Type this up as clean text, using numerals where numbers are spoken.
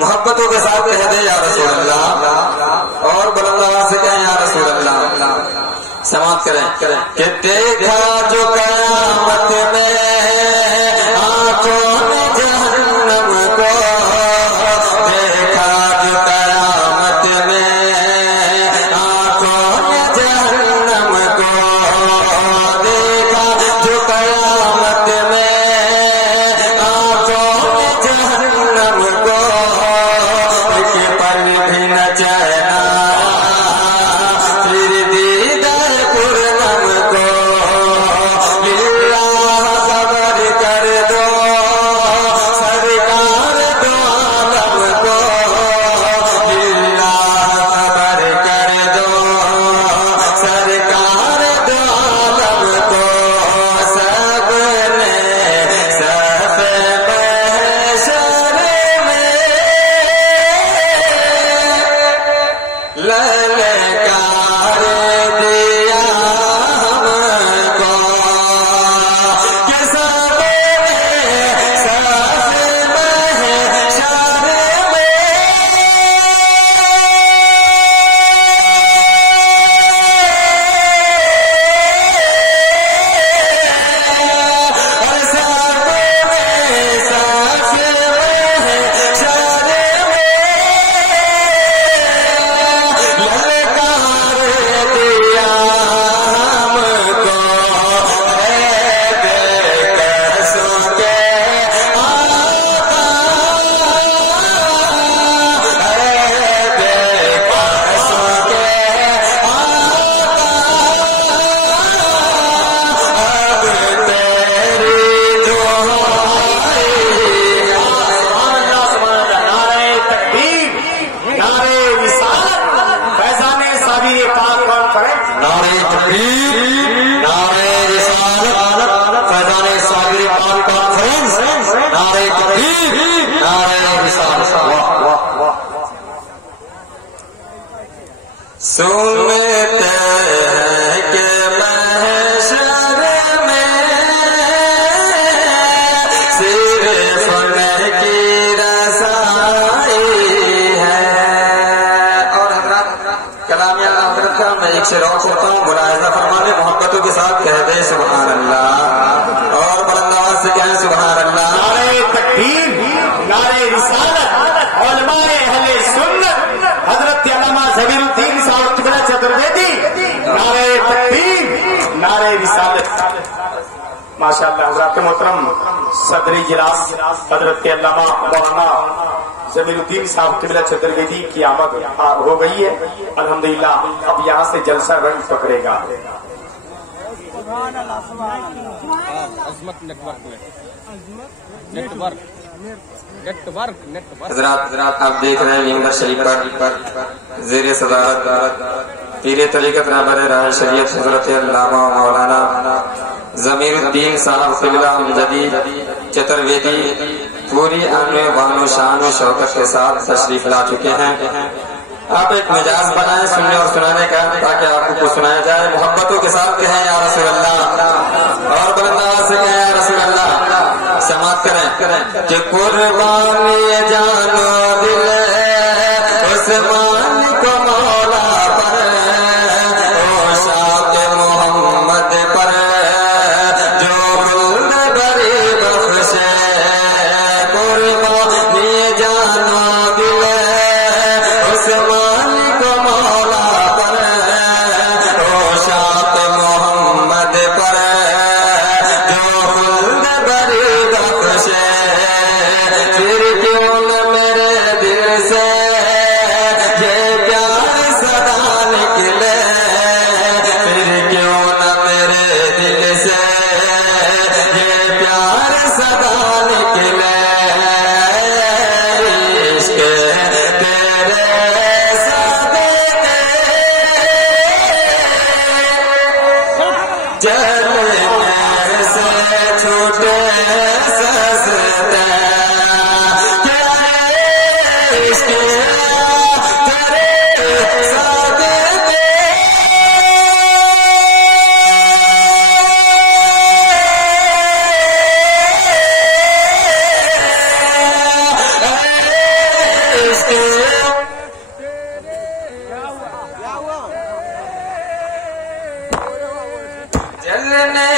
محبتوں کے ساتھ کہہ دے یا رسول اللہ، اور بلند آواز سے کہیں یا رسول اللہ، سماعت کریں کہ دیکھا جو قیامت میں آنکھوں میں جہنم کو، دیکھا جو قیامت میں آنکھوں میں جہنم کو، دیکھا جو قیامت میں محبتوں کے ساتھ کہہ دے سبحان اللہ، اور بلند آواز سے کہیں سبحان اللہ۔ نعرہ تکبیر، نعرہ رسالت، علماء اہل سنت حضرت علامہ ظفر الدین صاحب قبلہ چترویدی، نعرہ تکبیر، نعرہ رسالت۔ ماشاءاللہ حضرات محترم صدر اجلاس حضرت علامہ مولانا ظفر الدین صاحب قبلہ چترویدی کی آمد ہو گئی ہے الحمدللہ۔ اب یہاں سے جلسہ رنگ پکڑے گا۔ حضرات آپ دیکھ رہے ہیں ممبر شریف پر زیر صدارت پیر طریقت رہبر راہ شریعت حضرت علامہ مولانا ضمیر الدین صاحب قبلہ جدید چترویدی پوری امن و شان و شوکت کے ساتھ تشریف لا چکے ہیں۔ آپ ایک مجاز بنائیں سننے اور سنانے کا، تاکہ آپ کو سنایا جائے۔ محبتوں کے ساتھ کہیں یا رسول اللہ، اور بلند آواز سے کہیں یا رسول اللہ، سماعت کریں کہ قربانی جان و دل عثمان کو مولا پر، عشاق محمد پر جو گل بری بخشے، قربانی جان و دل عثمان کو مولا پر، عشاق محمد پر جو گل بری بخشے، پھر کیوں نہ میرے جلنے سے چھوٹے سستے جلنے